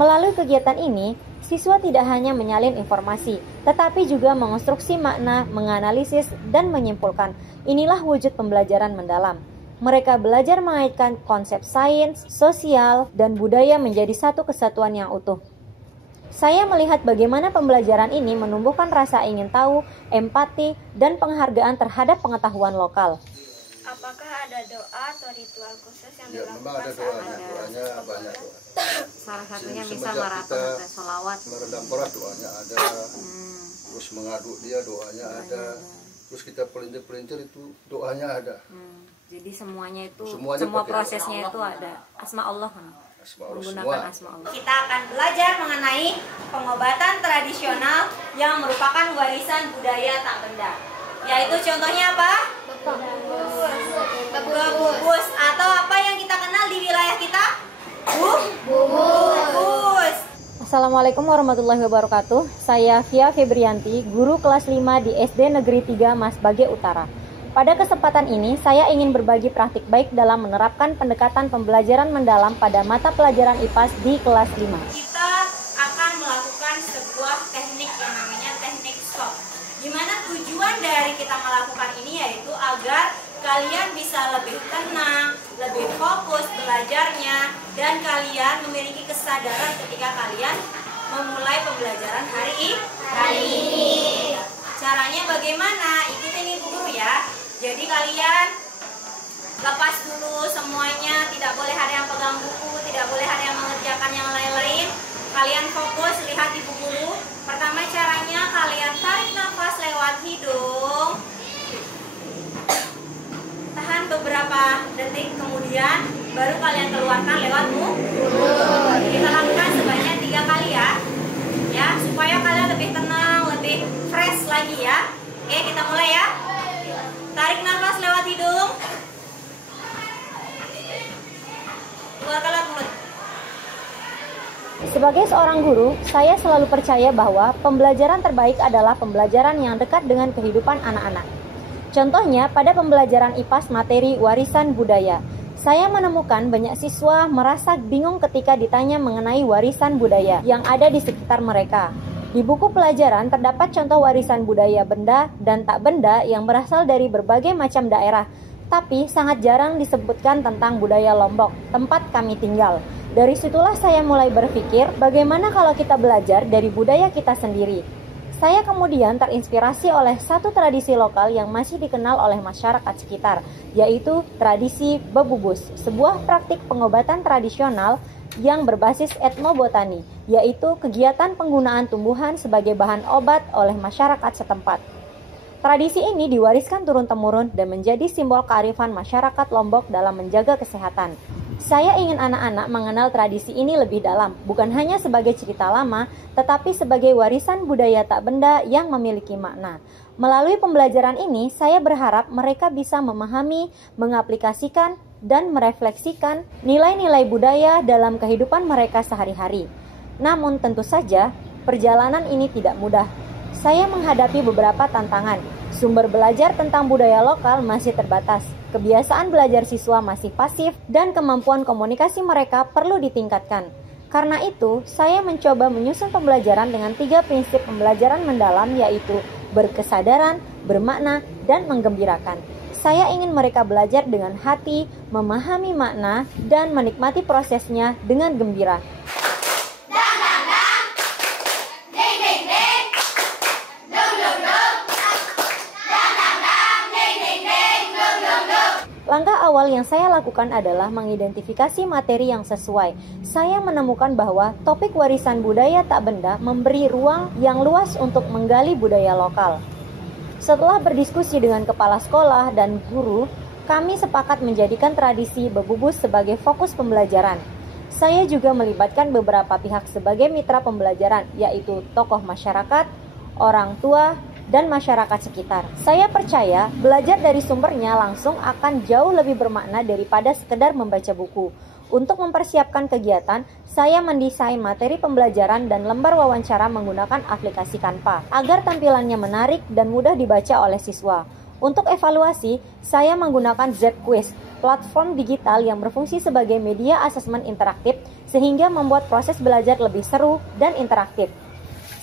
Melalui kegiatan ini, siswa tidak hanya menyalin informasi, tetapi juga mengonstruksi makna, menganalisis, dan menyimpulkan. Inilah wujud pembelajaran mendalam. Mereka belajar mengaitkan konsep sains, sosial, dan budaya menjadi satu kesatuan yang utuh. Saya melihat bagaimana pembelajaran ini menumbuhkan rasa ingin tahu, empati, dan penghargaan terhadap pengetahuan lokal. Apakah ada doa atau ritual khusus yang dilakukan? Memang ada doanya banyak doa. Salah satunya misal maraton atau sholawat. Meredam berat doanya ada, terus mengaduk dia doanya ada, terus kita pelintir-pelintir itu doanya ada. Jadi semuanya itu, Semuanya semua pakai prosesnya itu ada asma Allah. Menggunakan asma Allah. Kita akan belajar mengenai pengobatan tradisional yang merupakan warisan budaya tak benda. Yaitu contohnya apa? Bubus atau apa yang kita kenal di wilayah kita? Bubus. Assalamualaikum warahmatullahi wabarakatuh. Saya Via Febrianti, guru kelas 5 di SD Negeri 3 Mas Bage Utara. Pada kesempatan ini, saya ingin berbagi praktik baik dalam menerapkan pendekatan pembelajaran mendalam pada mata pelajaran IPAS di kelas 5. Kita akan melakukan sebuah teknik yang namanya teknik stop. Dimana tujuan dari kita melakukan ini yaitu agar kalian bisa lebih tenang, lebih fokus belajarnya, dan kalian memiliki kesadaran ketika kalian memulai pembelajaran hari ini. Caranya bagaimana? Ikutin ibu guru ya. Jadi kalian lepas dulu semuanya, tidak boleh ada yang pegang buku, tidak boleh ada yang mengerjakan yang lain-lain. Kalian fokus, lihat ibu guru. Pertama caranya kalian tarik nafas lewat hidung. Tahan beberapa detik, kemudian baru kalian keluarkan lewat mulut. Kita lakukan sebanyak 3 kali ya. Ya, supaya kalian lebih tenang, lebih fresh lagi ya. Oke, kita mulai ya. Tarik nafas lewat hidung. Keluarkan lewat mulut. Sebagai seorang guru, saya selalu percaya bahwa pembelajaran terbaik adalah pembelajaran yang dekat dengan kehidupan anak-anak. Contohnya, pada pembelajaran IPAS materi warisan budaya, saya menemukan banyak siswa merasa bingung ketika ditanya mengenai warisan budaya yang ada di sekitar mereka. Di buku pelajaran terdapat contoh warisan budaya benda dan tak benda yang berasal dari berbagai macam daerah, tapi sangat jarang disebutkan tentang budaya Lombok, tempat kami tinggal. Dari situlah saya mulai berpikir, bagaimana kalau kita belajar dari budaya kita sendiri. Saya kemudian terinspirasi oleh satu tradisi lokal yang masih dikenal oleh masyarakat sekitar, yaitu tradisi bebubus, sebuah praktik pengobatan tradisional yang berbasis etnobotani, yaitu kegiatan penggunaan tumbuhan sebagai bahan obat oleh masyarakat setempat. Tradisi ini diwariskan turun-temurun dan menjadi simbol kearifan masyarakat Lombok dalam menjaga kesehatan. Saya ingin anak-anak mengenal tradisi ini lebih dalam, bukan hanya sebagai cerita lama, tetapi sebagai warisan budaya tak benda yang memiliki makna. Melalui pembelajaran ini, saya berharap mereka bisa memahami, mengaplikasikan, dan merefleksikan nilai-nilai budaya dalam kehidupan mereka sehari-hari. Namun tentu saja, perjalanan ini tidak mudah. Saya menghadapi beberapa tantangan. Sumber belajar tentang budaya lokal masih terbatas. Kebiasaan belajar siswa masih pasif dan kemampuan komunikasi mereka perlu ditingkatkan. Karena itu, saya mencoba menyusun pembelajaran dengan 3 prinsip pembelajaran mendalam, yaitu berkesadaran, bermakna, dan menggembirakan. Saya ingin mereka belajar dengan hati, memahami makna, dan menikmati prosesnya dengan gembira. Langkah awal yang saya lakukan adalah mengidentifikasi materi yang sesuai. Saya menemukan bahwa topik warisan budaya tak benda memberi ruang yang luas untuk menggali budaya lokal. Setelah berdiskusi dengan kepala sekolah dan guru, kami sepakat menjadikan tradisi bebubus sebagai fokus pembelajaran. Saya juga melibatkan beberapa pihak sebagai mitra pembelajaran, yaitu tokoh masyarakat, orang tua, dan masyarakat sekitar. Saya percaya belajar dari sumbernya langsung akan jauh lebih bermakna daripada sekedar membaca buku. Untuk mempersiapkan kegiatan, saya mendesain materi pembelajaran dan lembar wawancara menggunakan aplikasi Canva agar tampilannya menarik dan mudah dibaca oleh siswa. Untuk evaluasi, saya menggunakan ZQuiz, platform digital yang berfungsi sebagai media asesmen interaktif sehingga membuat proses belajar lebih seru dan interaktif.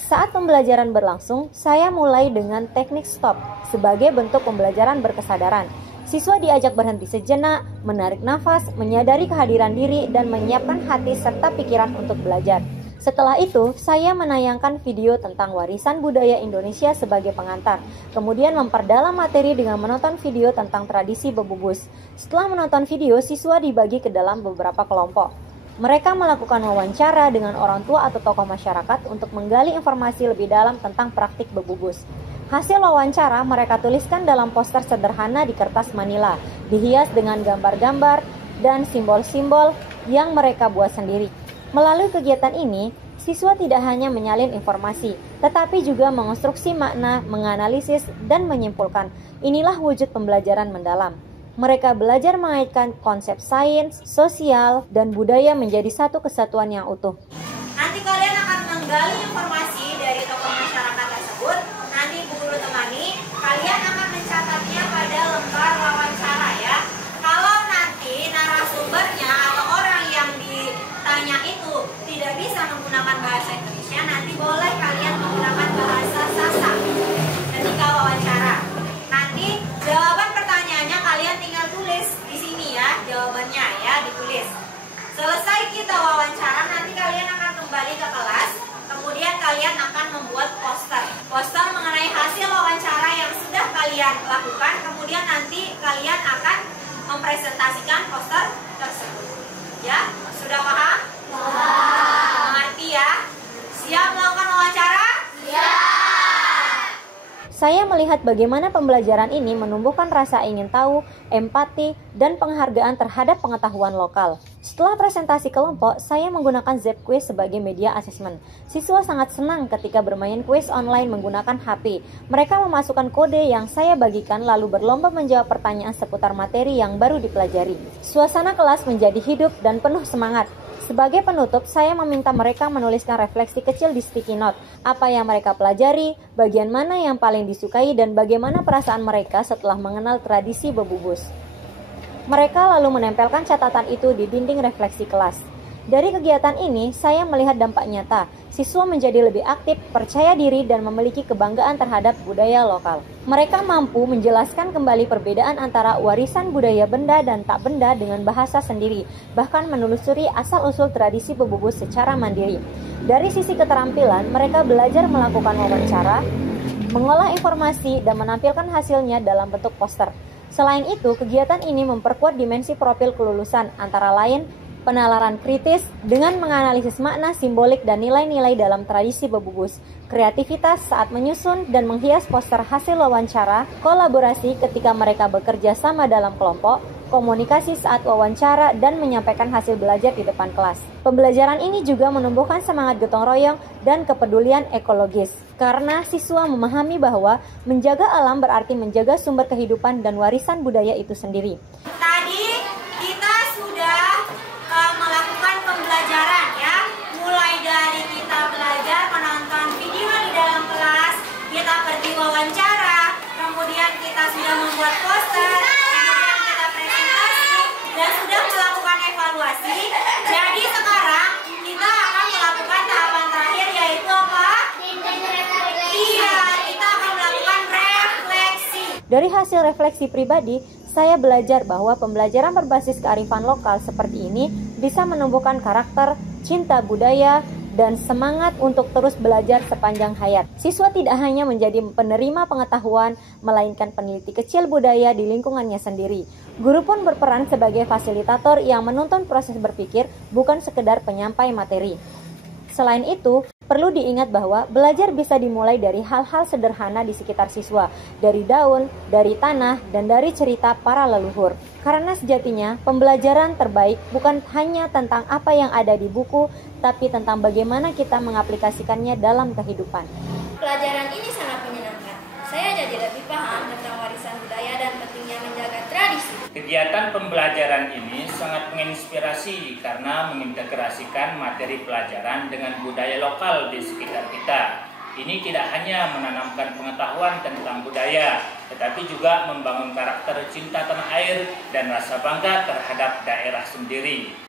Saat pembelajaran berlangsung, saya mulai dengan teknik stop sebagai bentuk pembelajaran berkesadaran. Siswa diajak berhenti sejenak, menarik nafas, menyadari kehadiran diri, dan menyiapkan hati serta pikiran untuk belajar. Setelah itu, saya menayangkan video tentang warisan budaya Indonesia sebagai pengantar. Kemudian memperdalam materi dengan menonton video tentang tradisi bebubus. Setelah menonton video, siswa dibagi ke dalam beberapa kelompok. Mereka melakukan wawancara dengan orang tua atau tokoh masyarakat untuk menggali informasi lebih dalam tentang praktik bebubus. Hasil wawancara mereka tuliskan dalam poster sederhana di kertas manila, dihias dengan gambar-gambar dan simbol-simbol yang mereka buat sendiri. Melalui kegiatan ini, siswa tidak hanya menyalin informasi, tetapi juga mengonstruksi makna, menganalisis, dan menyimpulkan. Inilah wujud pembelajaran mendalam. Mereka belajar mengaitkan konsep sains, sosial, dan budaya menjadi satu kesatuan yang utuh. Nanti kalian akan menggali informasi dari tokoh masyarakat tersebut. Nanti Bu Guru temani, kalian akan mencatatnya pada lembar wawancara ya. Kalau nanti narasumbernya atau orang yang ditanya itu tidak bisa menggunakan bahasa Indonesia, nanti boleh kalian menggunakan bahasa Sasak ketika wawancara. Nanti jawaban pertanyaannya kalian tinggal tulis di sini ya, jawabannya ya ditulis. Selesai kita wawancara, nanti kalian akan kembali ke kelas. Kemudian kalian akan membuat poster mengenai hasil wawancara yang sudah kalian lakukan. Kemudian nanti kalian akan mempresentasikan poster tersebut. Ya, sudah paham? Mengerti ya? Siap melakukan wawancara? Saya melihat bagaimana pembelajaran ini menumbuhkan rasa ingin tahu, empati, dan penghargaan terhadap pengetahuan lokal. Setelah presentasi kelompok, saya menggunakan Zepquiz sebagai media asesmen. Siswa sangat senang ketika bermain kuis online menggunakan HP. Mereka memasukkan kode yang saya bagikan lalu berlomba menjawab pertanyaan seputar materi yang baru dipelajari. Suasana kelas menjadi hidup dan penuh semangat. Sebagai penutup, saya meminta mereka menuliskan refleksi kecil di sticky note. Apa yang mereka pelajari, bagian mana yang paling disukai, dan bagaimana perasaan mereka setelah mengenal tradisi bebubus. Mereka lalu menempelkan catatan itu di dinding refleksi kelas. Dari kegiatan ini, saya melihat dampak nyata. Siswa menjadi lebih aktif, percaya diri, dan memiliki kebanggaan terhadap budaya lokal. Mereka mampu menjelaskan kembali perbedaan antara warisan budaya benda dan tak benda dengan bahasa sendiri, bahkan menelusuri asal-usul tradisi bebubus secara mandiri. Dari sisi keterampilan, mereka belajar melakukan wawancara, mengolah informasi, dan menampilkan hasilnya dalam bentuk poster. Selain itu, kegiatan ini memperkuat dimensi profil kelulusan, antara lain penalaran kritis dengan menganalisis makna simbolik dan nilai-nilai dalam tradisi bebubus, kreativitas saat menyusun dan menghias poster hasil wawancara, kolaborasi ketika mereka bekerja sama dalam kelompok, komunikasi saat wawancara, dan menyampaikan hasil belajar di depan kelas. Pembelajaran ini juga menumbuhkan semangat gotong royong dan kepedulian ekologis, karena siswa memahami bahwa menjaga alam berarti menjaga sumber kehidupan dan warisan budaya itu sendiri. Tadi kita sudah melakukan pembelajaran ya, mulai dari kita belajar menonton video di dalam kelas, kita pergi wawancara, kemudian kita sudah membuat poster, kemudian kita presentasi, dan sudah melakukan evaluasi. Jadi sekarang kita akan melakukan tahapan terakhir, yaitu apa? Iya, kita akan melakukan refleksi. Dari hasil refleksi pribadi, saya belajar bahwa pembelajaran berbasis kearifan lokal seperti ini bisa menumbuhkan karakter, cinta budaya, dan semangat untuk terus belajar sepanjang hayat. Siswa tidak hanya menjadi penerima pengetahuan, melainkan peneliti kecil budaya di lingkungannya sendiri. Guru pun berperan sebagai fasilitator yang menuntun proses berpikir, bukan sekedar penyampai materi. Selain itu, perlu diingat bahwa belajar bisa dimulai dari hal-hal sederhana di sekitar siswa, dari daun, dari tanah, dan dari cerita para leluhur. Karena sejatinya, pembelajaran terbaik bukan hanya tentang apa yang ada di buku, tapi tentang bagaimana kita mengaplikasikannya dalam kehidupan. Pelajaran ini sangat menyenangkan. Saya jadi lebih paham tentang warisan budaya dan pentingnya menjaga tradisi. Kegiatan pembelajaran ini sangat menginspirasi karena mengintegrasikan materi pelajaran dengan budaya lokal di sekitar kita. Ini tidak hanya menanamkan pengetahuan tentang budaya, tetapi juga membangun karakter cinta tanah air dan rasa bangga terhadap daerah sendiri.